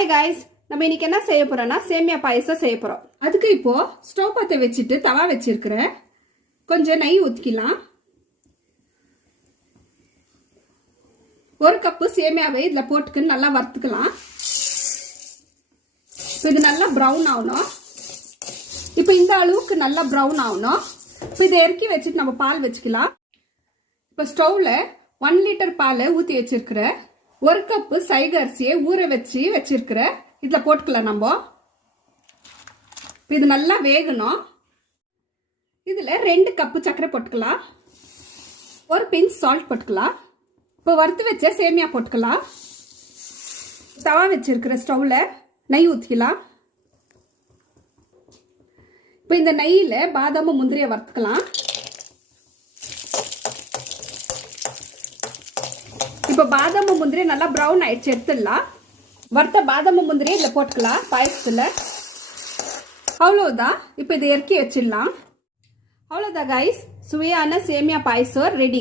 Hi guys, நம்ம இன்னைக்கு என்ன செய்ய போறோம்னா சேமியா பாயசம் செய்ய போறோம். அதுக்கு இப்போ ஸ்டவ் பத்த வச்சிட்டு தவா வச்சிருக்கிறேன். கொஞ்சம் நெய் ஊத்திக்கலாம். ஒரு கப் சேமியாவை இதல போட்டுட்டு நல்லா வறுத்துக்கலாம். இது நல்லா பிரவுன் ஆகணும். இப்போ இந்த அளவுக்கு நல்லா பிரவுன் ஆகணும். இப்போ இதை இறக்கி வச்சிட்டு நம்ம பால் வச்சுக்கலாம். இப்போ ஸ்டவ்ல 1 லிட்டர் பால் ஊத்தி வச்சிருக்கிறேன். ஒரு கப் சைக அரிசியை ஊற வச்சு வச்சிருக்கிறேன். இதுல போட்டுக்கலாம் நம்ம. இது நல்லா வேகணும். இதுல 2 கப் சர்க்கரை போட்டுக்கலாம். ஒரு பிஞ்ச் சால்ட் போட்டுக்கலாம். இப்போ வறுத்து வச்ச சேமியா போட்டுக்கலாம். தவா வச்சிருக்கிற ஸ்டவ்ல நெய் ஊத்திக்கலாம். இப்போ இந்த நெய்யில பாதாம் முந்திரியை வறுத்துக்கலாம். இப்போ பாதாம் முந்திரி நல்லா பிரவுன் ஆயிடுச்சு, எடுத்துடலாம். வறுத்த பாதாம் முந்திரி இதில் போட்டுக்கலாம் பாயசத்தில். அவ்வளோதான். இப்போ இதை இறக்கி வச்சிடலாம். அவ்வளோதான் கைஸ், சுவையான சேமியா பாயசம் ரெடி.